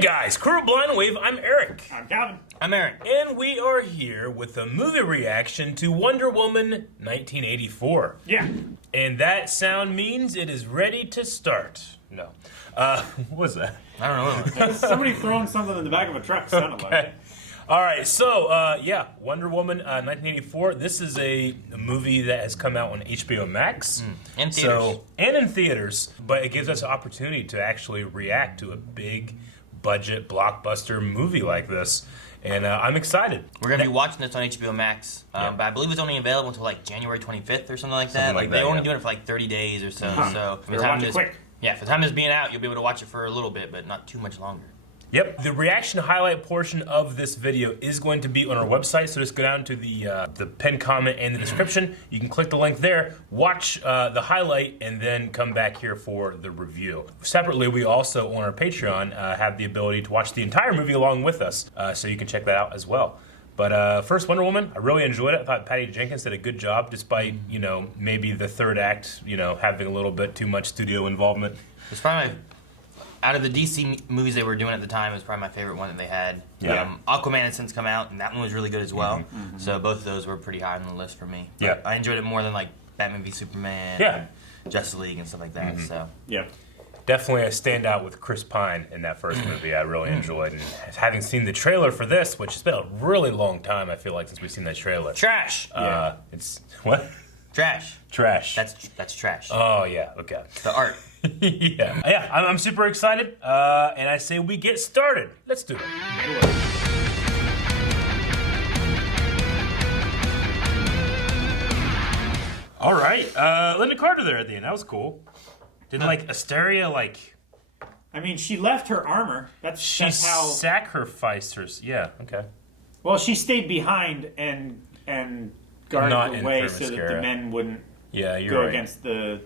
guys, Crew of Blind Wave, I'm Eric. I'm Calvin. I'm Aaron. And we are here with a movie reaction to Wonder Woman 1984. Yeah. And that sound means it is ready to start. No. What was that? I don't know. Somebody throwing something in the back of a truck sounded like it. All right, so, yeah, Wonder Woman 1984. This is a movie that has come out on HBO Max. In theaters. And in theaters, but it gives us an opportunity to actually react to a big budget blockbuster movie like this. And I'm excited. We're going to be watching this on HBO Max, but I believe it's only available until like January 25th or something like that. They're only doing it for like 30 days or so. So for the time this, quick. Yeah, for the time this being out, you'll be able to watch it for a little bit, but not too much longer. Yep, the reaction highlight portion of this video is going to be on our website, so just go down to the pinned comment and the description. You can click the link there, watch the highlight, and then come back here for the review. Separately, we also, on our Patreon, have the ability to watch the entire movie along with us, so you can check that out as well. But first, Wonder Woman, I really enjoyed it. I thought Patty Jenkins did a good job, despite, you know, maybe the third act, you know, having a little bit too much studio involvement. It's probably... Out of the DC movies they were doing at the time, it was probably my favorite one that they had. Yeah. Aquaman has since come out, and that one was really good as well. So both of those were pretty high on the list for me. But yeah. I enjoyed it more than like Batman v Superman, and Justice League, and stuff like that. So yeah, definitely a standout with Chris Pine in that first movie. I really enjoyed, and having seen the trailer for this, which has been a really long time, I feel like, since we've seen that trailer. Trash. It's what? Trash. Trash. That's trash. Oh yeah. Okay. The art. Yeah, I'm super excited, and I say we get started. Let's do it. All right, Linda Carter there at the end. That was cool. Did like Asteria like? I mean, she left her armor. That's how. Sacrificed her. Yeah. Okay. Well, she stayed behind and guarded the way so that the men wouldn't go against the.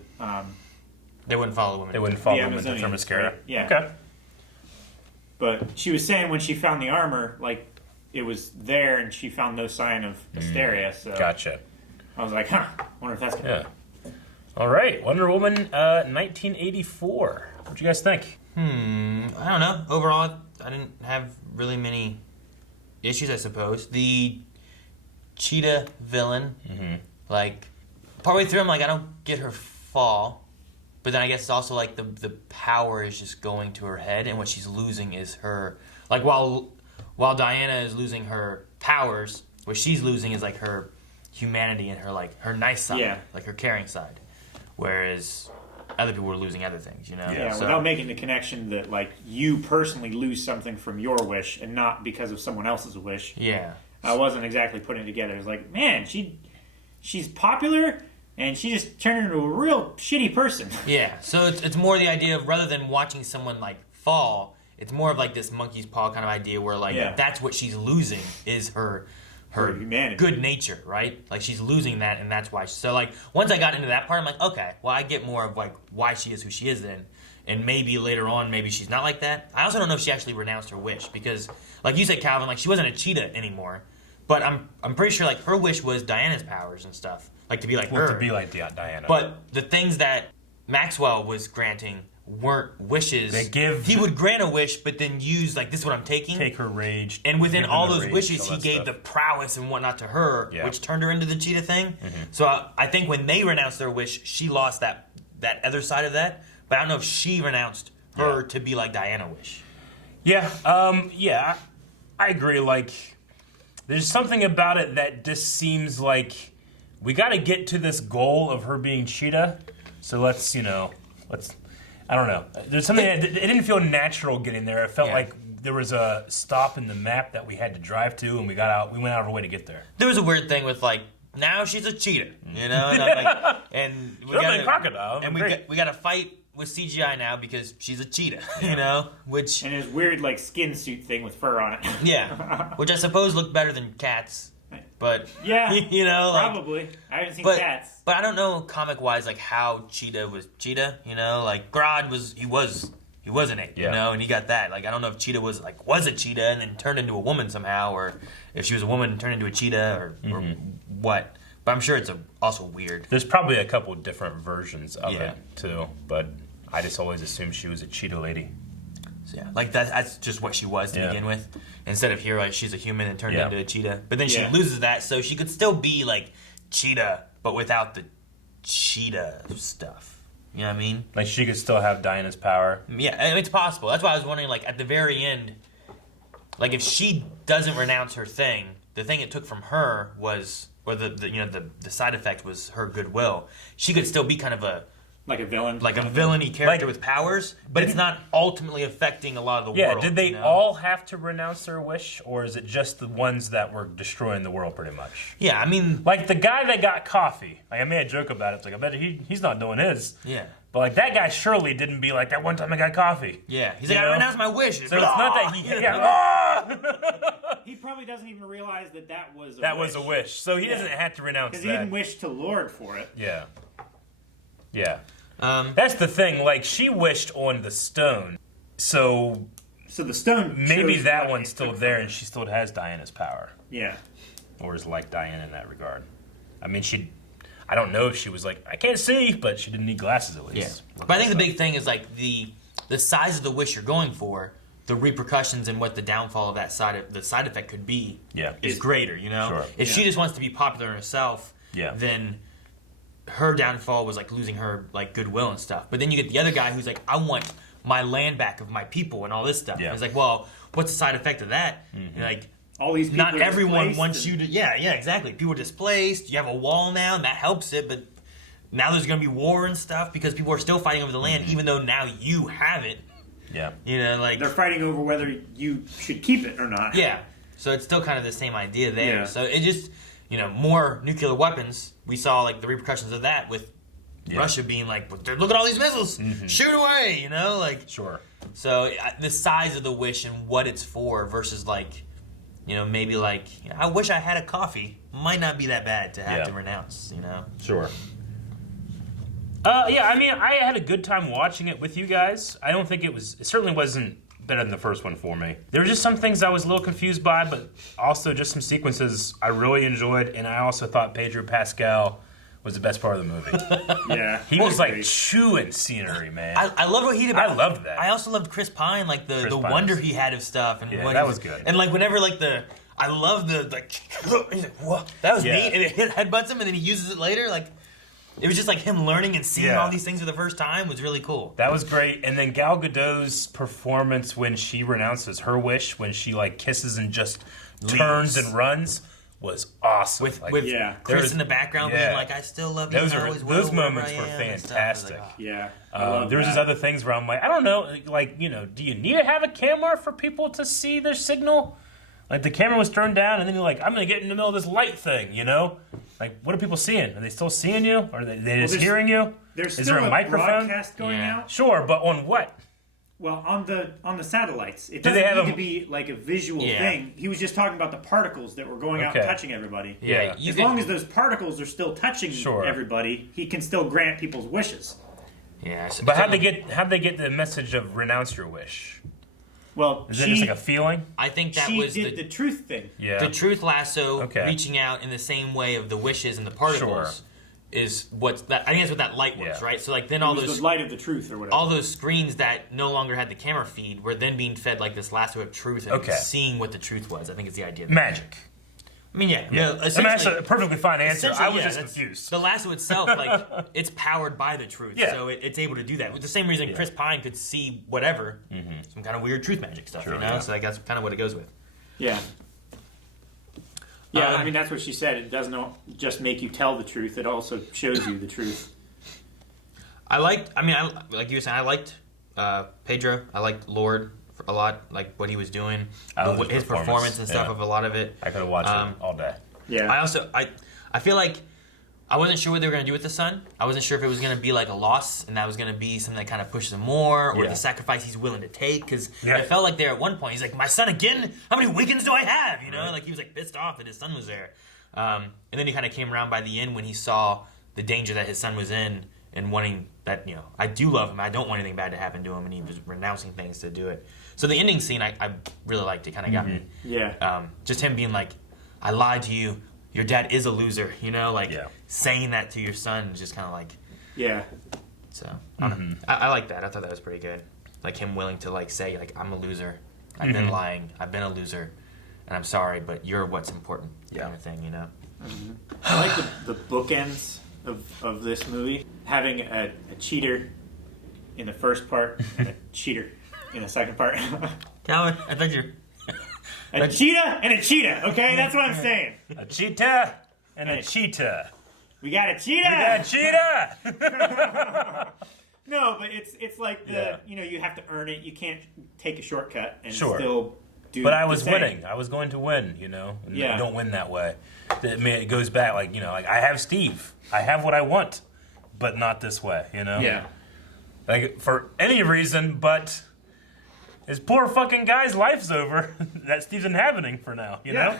They wouldn't follow women. They wouldn't follow women to Themyscira. Right? Yeah. Okay. But she was saying when she found the armor, like, it was there and she found no sign of Asteria. So gotcha. I was like, huh, wonder if that's gonna happen. All right, Wonder Woman 1984. What'd you guys think? I don't know. Overall, I didn't have really many issues, I suppose. The cheetah villain, like, partway through I'm like, I don't get her fall. But then I guess it's also like the power is just going to her head, and what she's losing is her, like, while Diana is losing her powers, what she's losing is like her humanity and her, like, her nice side, like her caring side, whereas other people were losing other things, you know. Yeah, so, without making the connection that, like, you personally lose something from your wish and not because of someone else's wish. Yeah, I wasn't exactly putting it together. It's like, man, she's popular. And she just turned into a real shitty person. Yeah, so it's more the idea of, rather than watching someone, like, fall, it's more of like this monkey's paw kind of idea where, like, that's what she's losing is her humanity, good nature, right? Like, she's losing that, and that's why. So, like, once I got into that part, I'm like, okay, well, I get more of, like, why she is who she is then. And maybe later on, maybe she's not like that. I also don't know if she actually renounced her wish because, like you said, Calvin, like, she wasn't a cheetah anymore. But I'm pretty sure, like, her wish was Diana's powers and stuff. Like, to be like her. To be like Diana. But the things that Maxwell was granting weren't wishes. He would grant a wish, but then use, like, this is what I'm taking. Take her rage. And within all those wishes, he gave the prowess and whatnot to her, which turned her into the cheetah thing. So I think when they renounced their wish, she lost that other side of that. But I don't know if she renounced her to be like Diana wish. Yeah, I agree. Like, there's something about it that just seems like we got to get to this goal of her being cheetah. So let's, I don't know. There's something, it didn't feel natural getting there. It felt like there was a stop in the map that we had to drive to, and we went out of our way to get there. There was a weird thing with, like, now she's a cheetah, you know? And I'm like, and we got crocodile. And we got to fight with CGI now because she's a cheetah, you know? Which, and his weird, like, skin suit thing with fur on it. Yeah. Which I suppose looked better than Cats. But, yeah, you know, like, probably. I haven't seen Cats. But I don't know comic-wise, like, how Cheetah was Cheetah, you know? Like, Grodd was an ape, you know? And he got that. Like, I don't know if Cheetah was a cheetah and then turned into a woman somehow, or if she was a woman and turned into a cheetah, or what. But I'm sure it's also weird. There's probably a couple different versions of it, too. But I just always assumed she was a cheetah lady. So yeah, like that's just what she was to begin with. Instead of here, like she's a human and turned into a cheetah. But then she loses that, so she could still be like cheetah, but without the cheetah stuff. You know what I mean? Like she could still have Diana's power. Yeah, I mean, it's possible. That's why I was wondering, like at the very end, like if she doesn't renounce her thing, the thing it took from her was, or the side effect was her goodwill. She could still be kind of like a villain, like a villainy character with powers, but it's not ultimately affecting a lot of the world. Yeah, did they all have to renounce their wish, or is it just the ones that were destroying the world pretty much? Yeah, I mean... Like the guy that got coffee, like I made a joke about it, it's like, I bet he's not doing his. Yeah. But like that guy surely didn't be like, that one time I got coffee. Yeah, he's like, I renounced my wish. So it's not that he... He probably doesn't even realize that was a wish. That was a wish, so he doesn't have to renounce that. Because he didn't wish to Lord for it. Yeah. Yeah. That's the thing. Like she wished on the stone, so the stone. Maybe that one's still there, and she still has Diana's power. Yeah. Or is like Diana in that regard. I mean, I don't know if she was like, I can't see, but she didn't need glasses at least. Yeah. But I think the big thing is like the size of the wish you're going for, the repercussions and what the downfall of the side effect could be. Is greater. You know, Sure. If she just wants to be popular herself, then her downfall was like losing her like goodwill and stuff. But then you get the other guy who's like, I want my land back of my people and all this stuff. And it's like, well, what's the side effect of that? Like, all these people not everyone wants you to. Yeah, exactly. People are displaced. You have a wall now, and that helps it. But now there's going to be war and stuff because people are still fighting over the land, even though now you have it. Yeah. You know, like they're fighting over whether you should keep it or not. Yeah. So it's still kind of the same idea there. Yeah. So it just, more nuclear weapons. We saw like the repercussions of that with Russia being like, look at all these missiles, shoot away, like. Sure. So the size of the wish and what it's for versus like, maybe like, I wish I had a coffee might not be that bad to have to renounce, Sure. Yeah, I mean, I had a good time watching it with you guys. I don't think it certainly wasn't better than the first one for me. There were just some things I was a little confused by, but also just some sequences I really enjoyed, and I also thought Pedro Pascal was the best part of the movie. Yeah. He was like chewing scenery, man. I loved what he did. I loved that. I also loved Chris Pine, like the wonder he had of stuff. And that was good. And like whenever like I love the like, he's like, whoa, that was neat. And it headbutts him and then he uses it later. Like, it was just like him learning and seeing all these things for the first time was really cool. That was great. And then Gal Gadot's performance when she renounces her wish, when she like kisses and just turns and runs, was awesome. With Chris in the background being like, I still love you. Those moments were fantastic. Like, there was just other things where I'm like, I don't know, like, do you need to have a camera for people to see their signal? Like, the camera was turned down, and then you're like, I'm going to get in the middle of this light thing, Like, what are people seeing? Are they still seeing you? Or are they just hearing you? There's Is still there a microphone broadcast going out. Sure, but on what? Well, on the satellites. It doesn't need to be like a visual thing. He was just talking about the particles that were going out and touching everybody. Yeah. As long as those particles are still touching everybody, he can still grant people's wishes. Yeah. But how'd they get the message of renounce your wish? Well, is it just like a feeling? I think that she was did the truth thing. Yeah. The truth lasso reaching out in the same way of the wishes and the particles is what that. I think that's what that light was, right? So like then all those the light of the truth or whatever. All those screens that no longer had the camera feed were then being fed like this lasso of truth and seeing what the truth was. I think is the idea. Magic. I mean, yeah. No, that's a perfectly fine answer. I was just confused. The lasso itself, like, it's powered by the truth, so it's able to do that. With the same reason Chris Pine could see whatever, some kind of weird truth magic stuff, So like, that's kind of what it goes with. Yeah. Yeah, I mean, that's what she said. It doesn't just make you tell the truth. It also shows you the truth. like you were saying, I liked Pedro. I liked Lord a lot, like what he was doing, his performance and stuff of a lot of it. I could have watched it all day. Yeah. I feel like I wasn't sure what they were going to do with the son. I wasn't sure if it was going to be like a loss and that was going to be something that kind of pushes him more, or the sacrifice he's willing to take. Because it felt like there at one point, he's like, my son again? How many weekends do I have? Like he was like pissed off that his son was there. And then he kind of came around by the end when he saw the danger that his son was in and wanting that, I do love him. I don't want anything bad to happen to him. And he was renouncing things to do it. So the ending scene, I really liked. It kind of got me. Yeah. Just him being like, I lied to you. Your dad is a loser. Saying that to your son is just kind of like. Yeah. So I like that. I thought that was pretty good. like him willing to like say like I'm a loser, I've been lying, I've been a loser, and I'm sorry, but you're what's important, kind of thing, you know. I like the bookends of this movie, having a cheater in the first part and a cheater in the second part. Calvin, I thought you're A cheetah and a cheetah, okay? That's what I'm saying. A cheetah and a cheetah. We got a cheetah! We got a cheetah! No, but it's like Yeah. you have to earn it. You can't take a shortcut and Sure. still do But I the was same. winning. I was going to win, you know? And Yeah. you don't win that way. I mean, it goes back, like, like, I have Steve. I have what I want, but not this way, you know? Yeah. Like, for any reason, but his poor fucking guy's life's over that Steve's inhabiting for now, you know?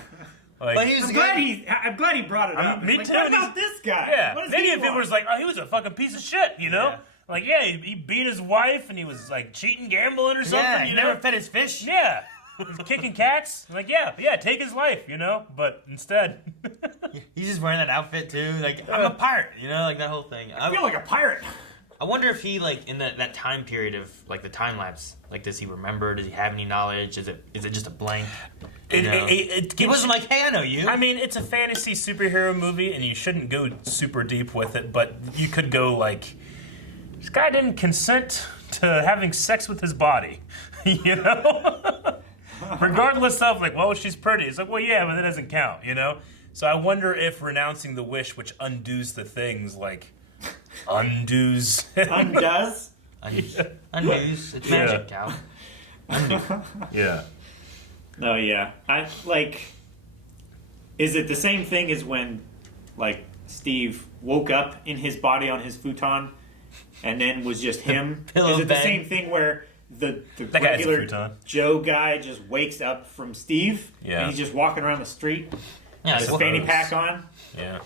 Like, But he's I'm glad he brought it up. me It's too. like, what about this guy? yeah, What does maybe he if it want? was like, oh, he was a fucking piece of shit, you know? Yeah. Like, yeah, he beat his wife and he was, like, cheating, gambling or something, yeah, you he know? never fed his fish. Yeah. He's kicking cats. Like, yeah, take his life, you know? But instead... He's just wearing that outfit too. Like I'm a pirate, you know, like that whole thing. I feel like a pirate. I wonder if he like in that time period of like the time lapse. Like, does he remember? Does he have any knowledge? Is it just a blank? You know? He wasn't like, hey, I know you. I mean, it's a fantasy superhero movie, and you shouldn't go super deep with it, but you could go like, this guy didn't consent to having sex with his body, you know? Regardless of, like, well, she's pretty. It's like, well, yeah, but that doesn't count, you know? So I wonder if renouncing the wish, which undoes the things, like, undoes... Undoes? Unnews. It's magic, Cal. Yeah. No, yeah. I like. Is it the same thing as when, like, Steve woke up in his body on his futon, and then was just him? Pillow Is it the bed. same thing where the That guy's a regular futon. Joe guy just wakes up from Steve, Yeah. and he's just walking around the street Yeah, with like, his fanny suppose. pack on? Yeah.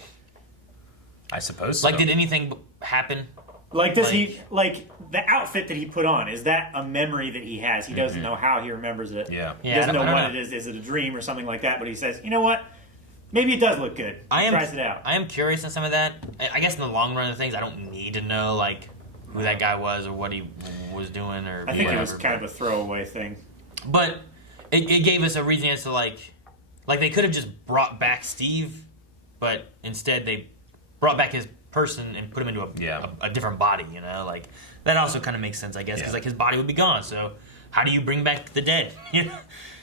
I suppose like so. did anything happen? Like, does Like- he like the outfit that he put on? Is that a memory that he has? He doesn't know how he remembers it. Yeah. He Yeah, doesn't know I don't what know. it is. Is it a dream or something like that? But he says, you know what? Maybe it does look good. He tries it out. I am curious on some of that. I guess in the long run of things, I don't need to know like who that guy was or what he was doing or I think whatever. it was kind of a throwaway thing. But it gave us a reason as to like they could have just brought back Steve, but instead they brought back his person and put him into a different body. You know, like that also kind of makes sense, I guess, because like his body would be gone. So how do you bring back the dead? It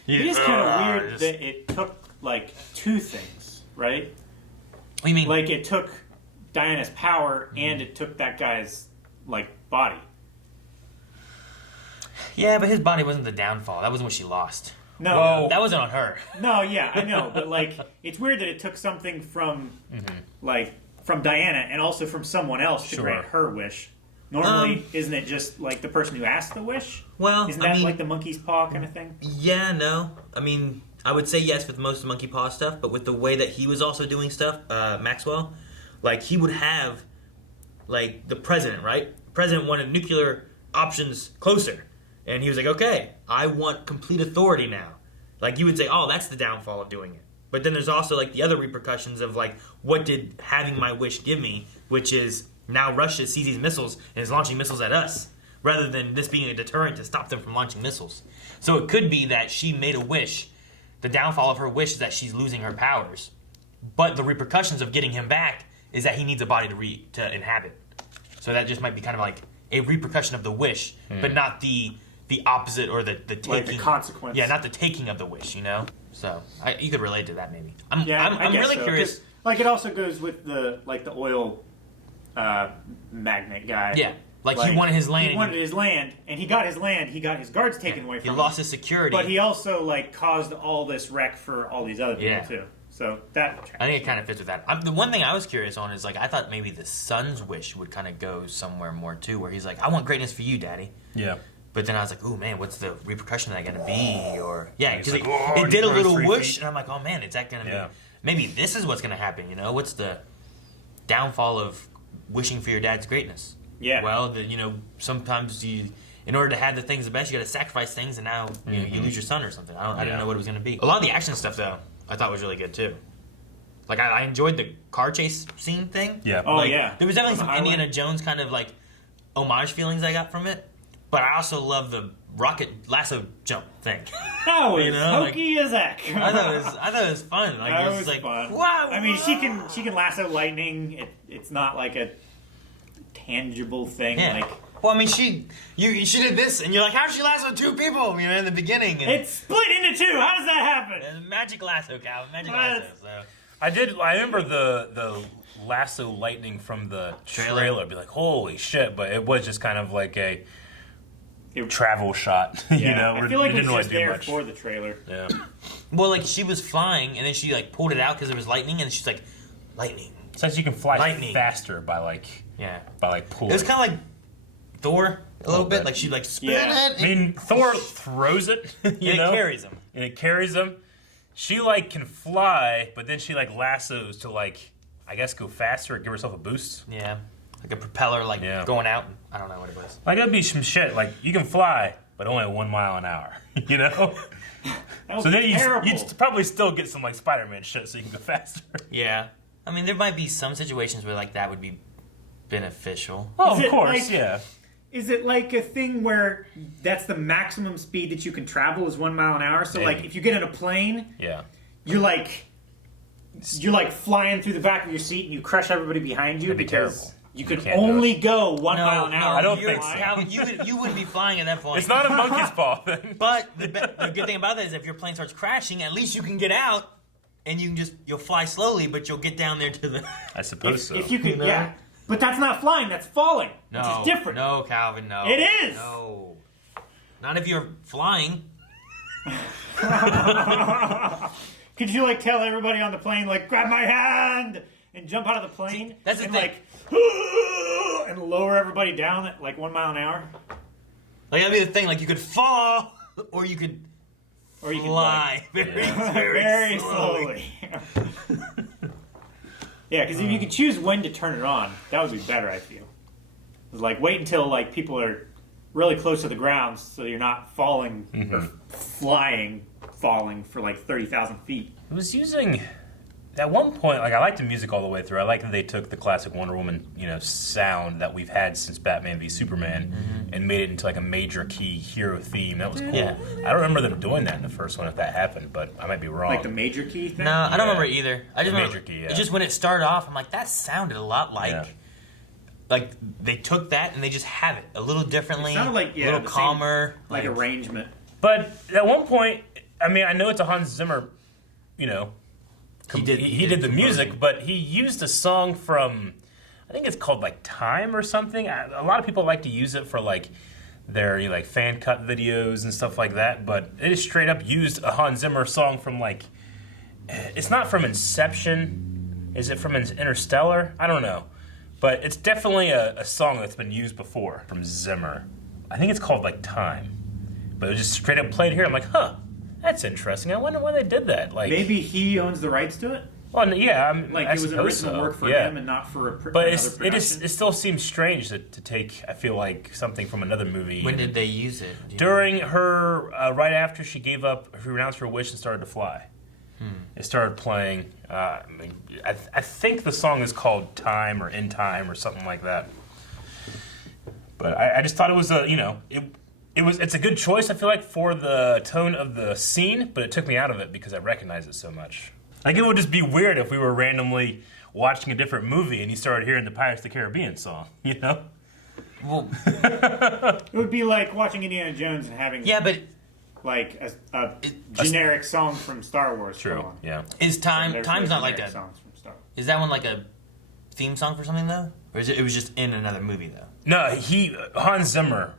is kind of weird that it took like two things, right? What do you mean? Like it took Diana's power and it took that guy's like body. Yeah, but his body wasn't the downfall. That wasn't what she lost. No, Whoa. That wasn't on her. no, yeah, I know, but like it's weird that it took something from like from Diana and also from someone else to Sure. grant her wish. Normally, isn't it just like the person who asked the wish? Well, Isn't I that mean, like the monkey's paw kind of thing? yeah, no. I mean, I would say yes with most of Monkey Paw stuff, but with the way that he was also doing stuff, Maxwell, like he would have, like the president, right? The president wanted nuclear options closer, and he was like, okay, I want complete authority now. Like you would say, oh, that's the downfall of doing it. But then there's also like the other repercussions of like, what did having my wish give me? Which is now Russia sees these missiles and is launching missiles at us, rather than this being a deterrent to stop them from launching missiles. So it could be that she made a wish. The downfall of her wish is that she's losing her powers. But the repercussions of getting him back is that he needs a body to inhabit. So that just might be kind of like a repercussion of the wish, but not the opposite or the taking. Like the consequence. Yeah, not the taking of the wish, you know? So you could relate to that maybe. I'm I guess really so, curious. 'cause, like it also goes with the oil magnate guy. Yeah, like he wanted his land. He wanted his land, and he got his land. He got his guards taken away He from him. lost his security. But he also like caused all this wreck for all these other people Yeah. too. So that I think it kind of fits with that. The one thing I was curious on is like I thought maybe the son's wish would kind of go somewhere more too, where he's like, "I want greatness for you, Daddy." Yeah. But then I was like, "Ooh, man, what's the repercussion of that going to be?" Or yeah, He's because like, "Oh, it did a he little runs 3 whoosh, feet." and I'm like, "Oh man, is that going to Yeah. be? Maybe this is what's going to happen." You know, what's the downfall of wishing for your dad's greatness? Yeah. Well, sometimes in order to have the things the best, you got to sacrifice things, and now you lose your son or something. I didn't Yeah. know what it was going to be. A lot of the action stuff though, I thought was really good too. Like I enjoyed the car chase scene thing. Yeah. Oh, Like, yeah. There was definitely On some the highway. Indiana Jones kind of like homage feelings I got from it, but I also love the rocket lasso jump thing. That was You know, hokey as heck. I thought it was fun. Like, That it was was like, fun. wow. I mean, she can lasso lightning. It's not like a tangible thing. Yeah. Like Well, I mean, she did this, and you're like, how did she lasso 2 people? You know, in the beginning. And it's split into 2. How does that happen? and magic lasso, Calvin. Magic What? lasso. So. I remember the lasso lightning from the trailer. Be like, holy shit! But it was just kind of like a travel shot. Yeah, You know, I feel like it it didn't was really just do there much. for the trailer. Yeah. Well, like, she was flying, and then she, like, pulled it out because there was lightning, and she's like, lightning. Since you can fly Lightning. faster by Yeah. pulling. It was kind of like Thor a little bit. bit. Like, she'd, like, spin Yeah. it. I mean, Thor throws it. You and know? it carries him. And it carries him. She like can fly, but then she like lassos to like I guess go faster or give herself a boost. Yeah. Like a propeller, like, Yeah. going out. I don't know what it was. Like that'd be some shit. Like you can fly, but only 1 mile an hour. You know. That would So be then terrible. you'd probably still get some like Spider-Man shit, so you can go faster. Yeah. I mean, there might be some situations where, like, that would be beneficial. Oh, Is of it course, like- yeah. Is it like a thing where that's the maximum speed that you can travel is 1 mile an hour? So like Maybe. if you get in a plane, Yeah. you're like flying through the back of your seat and you crush everybody behind you That'd be because terrible. you could can't do only go 1 mile an hour. I don't you're- think so. Calvin, you wouldn't be flying at that point. It's not a monkey's paw thing. But the good thing about that is if your plane starts crashing, at least you can get out and you'll fly slowly, but you'll get down there to the. I suppose so. If you could, You know? yeah. But that's not flying. That's falling. No, Which is different. No, Calvin, no. It is! No. Not if you're flying. Could you like tell everybody on the plane like grab my hand and jump out of the plane? That's the and thing. like and lower everybody down at like 1 mile an hour, Like, that'd be the thing. Like, you could fall, or you could or you fly could very, like, very, very slowly. slowly. Yeah, because if you could choose when to turn it on, that would be better. I feel. It's like wait until like people are really close to the ground, so you're not falling or falling for like 30,000 feet. It was using at one point. Like I liked the music all the way through. I like that they took the classic Wonder Woman, sound that we've had since Batman v Superman, and made it into like a major key hero theme. That was cool. Yeah. I don't remember them doing that in the first one if that happened, but I might be wrong. Like the major key thing. No, I don't Yeah. remember either. I just The remember, major key, yeah. it's just when it started off, I'm like, that sounded a lot like, Yeah. like they took that and they just have it a little differently, It sounded like, a yeah, little the same- calmer, like arrangement. But at one point, I mean, I know it's a Hans Zimmer, He did the composing. music, but he used a song from, I think it's called like Time or something. A lot of people like to use it for like their like fan cut videos and stuff like that, but it is straight up used a Hans Zimmer song from like, it's not from Inception. Is it from Interstellar? I don't know. But it's definitely a song that's been used before from Zimmer. I think it's called like Time. But it was just straight up played here. I'm like, huh, that's interesting. I wonder why they did that. Like, Maybe he owns the rights to it. well, yeah, I Like it was an suppose original so. work for Yeah. him and not for But another production. it still seems strange to take. I feel like something from another movie. When did they use it? Do you During her, right after she gave up, she renounced her wish and started to fly. It started playing. I think the song is called "Time" or "In Time" or something like that. But I just thought it was it's a good choice. I feel like for the tone of the scene, but it took me out of it because I recognize it so much. Like it would just be weird if we were randomly watching a different movie and you started hearing the Pirates of the Caribbean song. Well, It would be like watching Indiana Jones and having yeah, but like a generic song from Star Wars. True. Go on. Yeah. is There's time's no not like generic that? songs from Star Wars. Is that one like a theme song for something though, or is it was just in another movie though? No, Hans Zimmer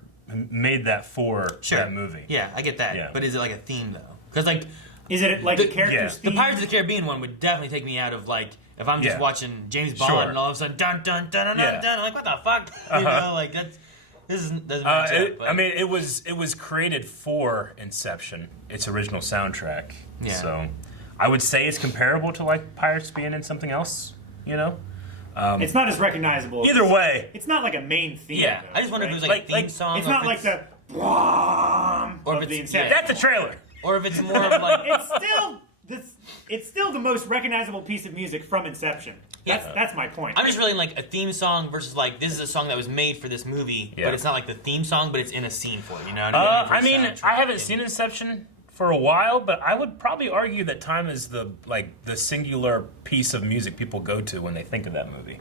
made that for Sure. that movie. Yeah, I get that. Yeah. But is it like a theme though? Because like Is it like The- a character's yeah. the theme? Pirates of the Caribbean one would definitely take me out of like if I'm just Yeah. watching James Bond Sure. and all of a sudden dun dun dun dun Yeah. dun, dun I'm like what the fuck? You know, like this doesn't match up. But, I mean, it was created for Inception, its original soundtrack. Yeah. So, I would say it's comparable to like Pirates being in something else. It's not as recognizable. Either way, It's not like a main theme. yeah, though, I just wonder if it right? was like a theme Like- song. It's or not if like the Or if of the it's- Inception. yeah. that's a trailer. or if it's more of like It's still it's still the most recognizable piece of music from Inception. That's my point. I'm just really like a theme song versus like this is a song that was made for this movie, but it's not like the theme song, but it's in a scene for it. You know? I mean, I haven't seen Inception for a while, but I would probably argue that Time is the singular piece of music people go to when they think of that movie.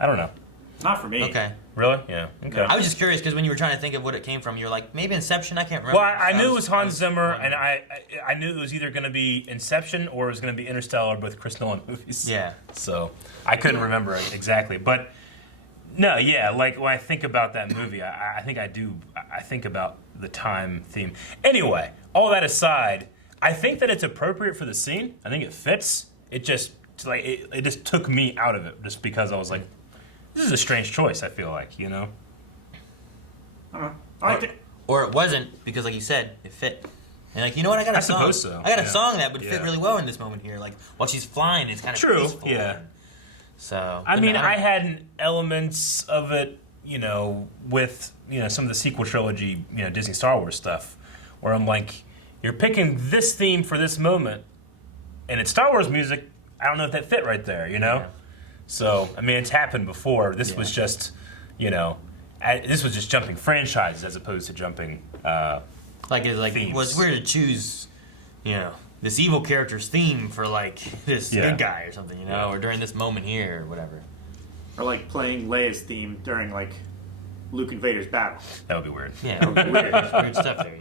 I don't know. Not for me. Okay. Really? Yeah. Okay. I was just curious because when you were trying to think of what it came from, you're like, maybe Inception. I can't remember. Well, I knew it was Hans Zimmer, and I knew it was either going to be Inception or it was going to be Interstellar, both Chris Nolan movies. Yeah. So I couldn't remember it exactly, but no, yeah. Like when I think about that movie, I think I do. I think about the time theme. Anyway, all that aside, I think that it's appropriate for the scene. I think it fits. It just it just took me out of it just because I was like, this is a strange choice. I feel like, you know. Or it wasn't because, like you said, it fit. And like, you know what? I got a song. suppose so. I got a Yeah. song that would fit Yeah. really well in this moment here. Like while she's flying, it's kind of True. peaceful. Yeah. So I mean, don't- I had elements of it, you know, with some of the sequel trilogy, Disney Star Wars stuff, where I'm like, you're picking this theme for this moment, and it's Star Wars music. I don't know if that fit right there, you know. Yeah. So I mean, it's happened before. This was just, this was just jumping franchises as opposed to jumping. like it themes. was weird to choose, this evil character's theme for like this good guy or something, or during this moment here or whatever. Or like playing Leia's theme during like Luke and Vader's battle. That would be weird. Yeah, weird stuff there,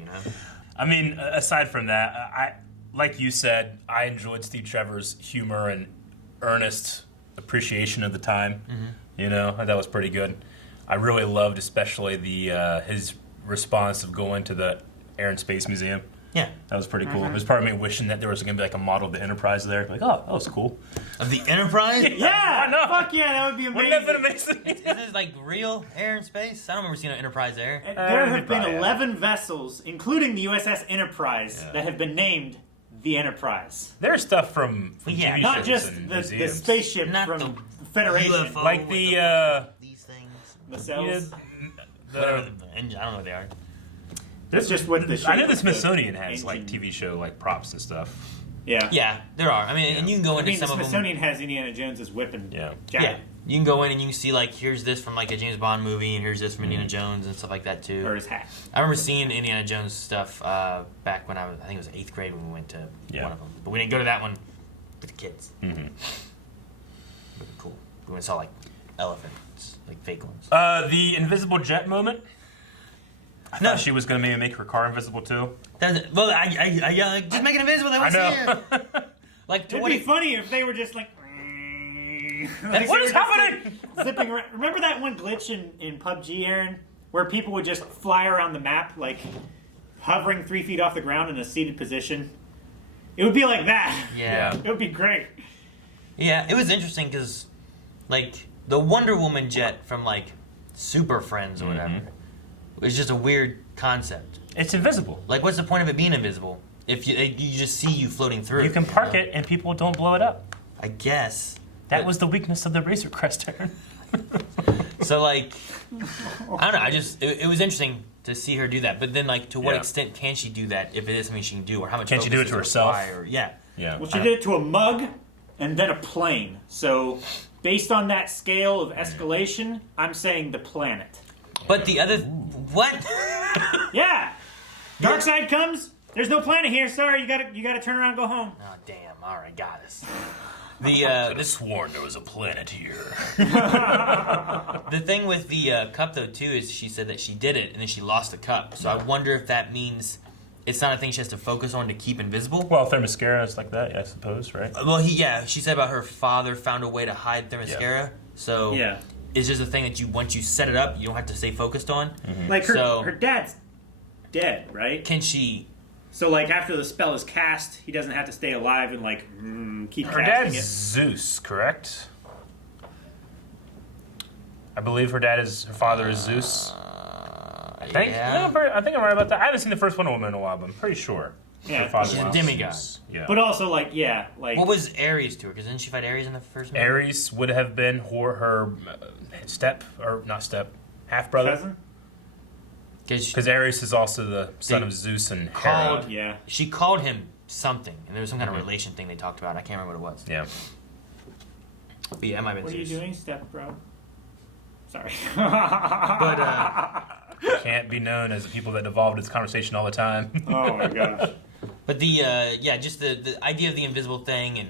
I mean, aside from that, like you said, I enjoyed Steve Trevor's humor and earnest appreciation of the time. Mm-hmm. That was pretty good. I really loved, especially his response of going to the Air and Space Museum. Yeah. That was pretty cool. It was part of me wishing that there was going to be like a model of the Enterprise there. Like, oh, that was cool. Of the Enterprise? Yeah! Why not? Fuck yeah, that would be amazing. Wouldn't that have been amazing? Is this like real air and space? I don't remember seeing an Enterprise there. There have been probably 11 vessels, including the USS Enterprise, that have been named the Enterprise. There's stuff from Yeah, TV Not shows just and the museums. spaceship Not from the Federation. UFO Like with these things. The cells. Whatever the engine, I don't know what they are. That's just what the I know the shape of Smithsonian has engine- like TV show like props and stuff. Yeah. Yeah, there are. I mean, and you can go I into mean, the some of them. Smithsonian has Indiana Jones's whipping Yeah. jacket. Yeah, you can go in and you can see like here's this from like a James Bond movie and here's this from Indiana Jones and stuff like that too. Or his hat. I remember seeing Indiana Jones stuff back when I think it was 8th grade when we went to one of them, but we didn't go to that one with the kids. Mm-hmm. Really cool. We went and saw like elephants, like fake ones. The invisible jet moment. I thought she was going to maybe make her car invisible too. Well, I just make it invisible. I want to see her. Like It'd be funny if they were just like. That's What is happening? Zipping around. Remember that one glitch in PUBG, Aaron, where people would just fly around the map, like hovering 3 feet off the ground in a seated position? It would be like that. Yeah. It would be great. Yeah, it was interesting because, like, the Wonder Woman jet from like Super Friends or whatever was just a weird concept. It's invisible. Like, what's the point of it being invisible if you just see you floating through? You can park it and people don't blow it up. I guess. That was the weakness of the Razor Crest, Aaron. So, like, I don't know. It was interesting to see her do that. But then, like, to what extent can she do that if it is something she can do, or how much? Can she do it to herself? Yeah. Yeah. Well, she did it to a mug and then a plane. So, based on that scale of escalation, I'm saying the planet. But the other what? Yeah. Dark side comes. There's no planet here. Sorry, you gotta turn around and go home. Oh damn! All right, got us. I sworn there was a planet here. The thing with the cup, though, too, is she said that she did it and then she lost the cup. So I wonder if that means it's not a thing she has to focus on to keep invisible. Well, Themyscira is like that, I suppose, right? Well, she said about her father found a way to hide Themyscira. So Yeah. it's just a thing that once you set it up, you don't have to stay focused on. Like So- her dad's dead, right? Can she? So like after the spell is cast, he doesn't have to stay alive and like keep Her casting dad's it. Zeus, correct? I believe her father is Zeus. I think. Yeah. I think I'm right about that. I haven't seen the first Wonder Woman in a while, but I'm pretty sure. Yeah, Her father she's a was demigod. Zeus. Yeah. But also like like What was Ares to her? Because didn't she fight Ares in the first movie? Ares would have been her half brother. cousin. Because Because Ares is also the son of Zeus and Hera. called. Yeah. She called him something, and there was some kind of relation thing they talked about. I can't remember what it was. Yeah. But yeah, it might have been What are you serious. doing, step bro? Sorry. But Can't be known as the people that devolved this conversation all the time. Oh my gosh. but the just the idea of the invisible thing, and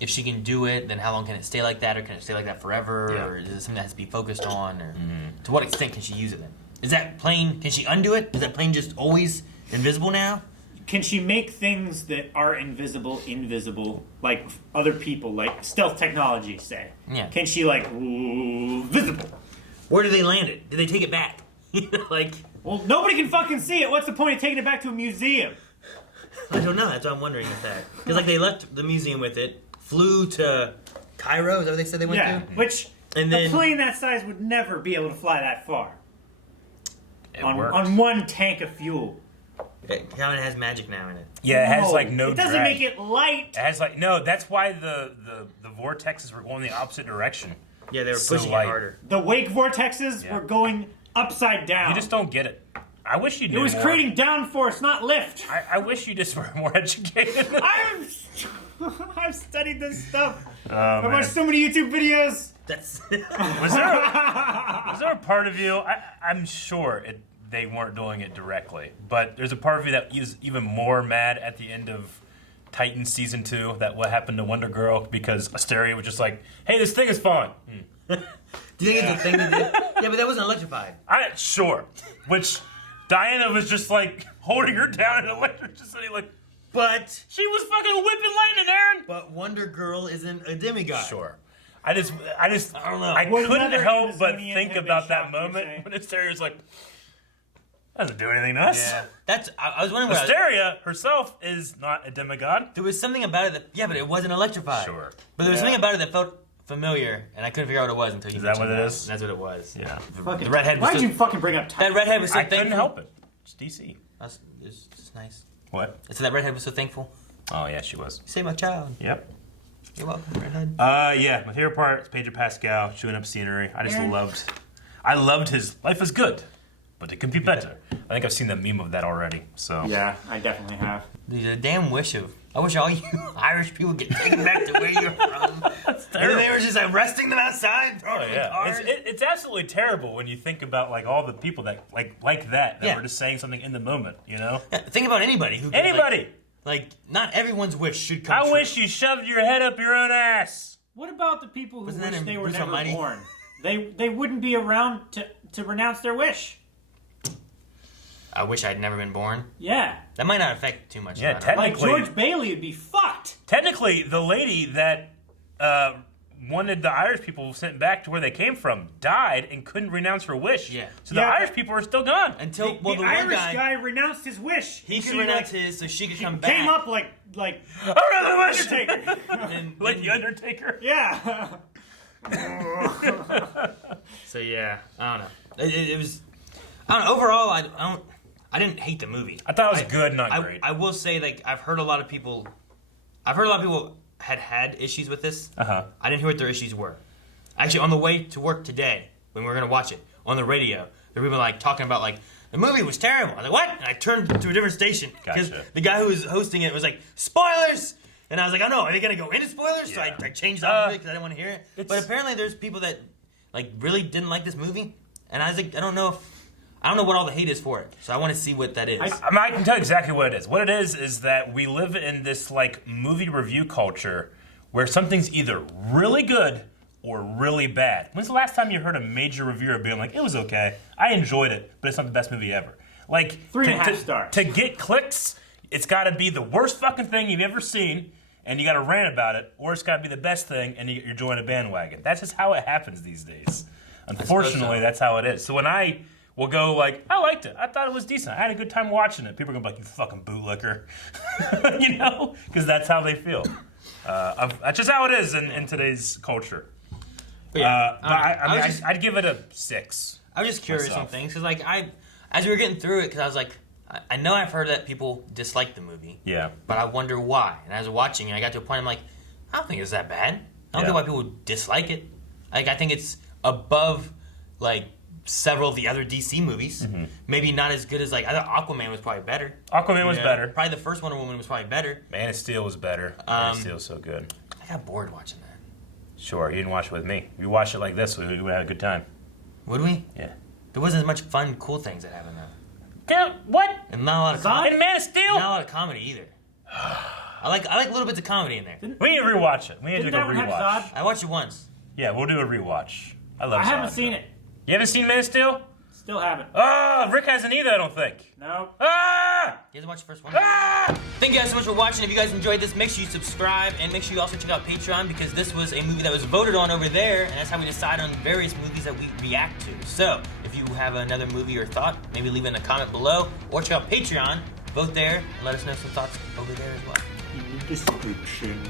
if she can do it, then how long can it stay like that, or can it stay like that forever, Yeah. or is it something that has to be focused on, or to what extent can she use it then? Is that plane? Can she undo it? Is that plane just always invisible now? Can she make things that are invisible, like other people, like stealth technology, say? Yeah. Can she, like, visible? Where do they land it? Did they take it back? Like, Well, nobody can fucking see it. What's the point of taking it back to a museum? I don't know. That's what I'm wondering if that. Because, like, they left the museum with it, flew to Cairo, is that what they said they went Yeah, to? which And a then- plane that size would never be able to fly that far. It On worked. one tank of fuel. It kind of has magic now in it. Yeah, it has like no It doesn't drag. make it light. It has like no. That's why the vortexes were going the opposite direction. Yeah, they were So pushing light. it harder. The wake vortexes Yeah. were going upside down. You just don't get it. I wish you knew It was more. creating downforce, not lift. I wish you just were more educated. I've studied this stuff. Oh, I've man. watched so many YouTube videos. That's. Was there a part of you? I'm sure they weren't doing it directly, but there's a part of you that is even more mad at the end of Titan season 2 that what happened to Wonder Girl because Asteria was just like, "Hey, this thing is falling." Do you think it's a thing to do? Yeah, but that wasn't electrified. Sure. Which Diana was just like holding her down and electricity, like But she was fucking whipping lightning, Aaron. but Wonder Girl isn't a demigod. Sure. I don't know. I Was couldn't another help but Amazonian think have been about that shocked, you're moment saying? when Asteria's like, doesn't do anything to us. Yeah, that's. I was wondering. What Asteria herself is not a demigod. there was something about it that. Yeah, but it wasn't electrified. Sure. But there was Yeah. something about it that felt familiar, and I couldn't figure out what it was until you. Is that mentioned what it is? That's what it was. Yeah. The redhead was Why'd so, you fucking bring up that Titan? redhead was so I thankful. couldn't help it. It's DC. That's, it's just nice. What? So that redhead was so thankful. Oh yeah, she was. Save my child. Yep. You're welcome, redhead. Yeah, my favorite part is Pedro Pascal chewing up scenery. I just Yeah. loved his life is good, but it can be better. I think I've seen the meme of that already. So Yeah, I definitely have. The damn wish of. I wish all you Irish people get taken back to where you're from. And then they were just arresting them outside, throwing Oh them in yeah, cars. it's absolutely terrible when you think about like all the people that like that Yeah. were just saying something in the moment. You know, Yeah, think about anybody who. anybody. Like, not everyone's wish should come I true. wish you shoved your head up your own ass. What about the people who Wasn't that wish in they were Bruce never Almighty? born? They wouldn't be around to renounce their wish. I wish I'd never been born. Yeah. That might not affect too much. Yeah, about it. Like Technically- George Bailey would be fucked. Technically, the lady that wanted the Irish people sent back to where they came from died and couldn't renounce her wish. Yeah. So the Yeah, Irish but- people are still gone. Until, The well, the one Irish guy, guy renounced his wish. he could See, renounce like, his so she could come back. came up like Another wish. Undertaker. And, Like the Undertaker. Yeah. so yeah, I don't know. It was, I don't know. Overall, I didn't hate the movie. I thought it was good, not great. I will say, like, I've heard a lot of people had issues with this. Uh-huh. I didn't hear what their issues were. Actually, on the way to work today, when we were gonna watch it on the radio, there were people like talking about like the movie was terrible. I was like, what? And I turned to a different station because Gotcha. the guy who was hosting it was like, spoilers. And I was like, oh no, are they gonna go into spoilers? So Yeah. I changed off of it because I didn't want to hear it. it's- But apparently, there's people that like really didn't like this movie, and I was like, I don't know what all the hate is for it. So I want to see what that is. I can tell you exactly what it is. What it is that we live in this like movie review culture where something's either really good or really bad. When's the last time you heard a major reviewer being like, it was okay, I enjoyed it, but it's not the best movie ever? Like 3.5 stars. To get clicks, it's got to be the worst fucking thing you've ever seen, and you got to rant about it, or it's got to be the best thing, and you're joining a bandwagon. That's just how it happens these days. Unfortunately, so. that's how it is. So when I will go like, I liked it, I thought it was decent, I had a good time watching it, people are gonna be like, you fucking bootlicker, you know, because that's how they feel. That's just how it is in today's culture. But yeah, I mean, was just- I'd give it a 6. I was just curious on myself. things because, like, as we were getting through it, because I was like, I know I've heard that people dislike the movie, Yeah. but I wonder why. And as I was watching it, I got to a point I'm like, I don't think it's that bad. I don't Yeah. think why people dislike it. Like, I think it's above like several of the other DC movies. Maybe not as good as like I thought Aquaman was probably better. Aquaman was better. Probably the first Wonder Woman was probably better. Man of Steel was better. Man of Steel was so good. I got bored watching that. Sure, you didn't watch it with me. If you watched it like this, we would have a good time. Would we? Yeah. There wasn't as much fun, cool things that happened though. Damn, what? And not a lot of comedy. And Man of Steel? Not a lot of comedy either. I like little bits of comedy in there. We need to rewatch it. We need to Didn't go that one have rewatch. Zod? I watched it once. Yeah, we'll do a rewatch. I love I haven't Zod. seen it. You haven't seen Man of Steel? Still haven't. Oh, Rick hasn't either, I don't think. No. Ah! You guys watch the first one? Ah! Thank you guys so much for watching. If you guys enjoyed this, make sure you subscribe and make sure you also check out Patreon because this was a movie that was voted on over there, and that's how we decide on various movies that we react to. So, if you have another movie or thought, maybe leave it in a comment below or check out Patreon. Vote there and let us know some thoughts over there as well. In the description.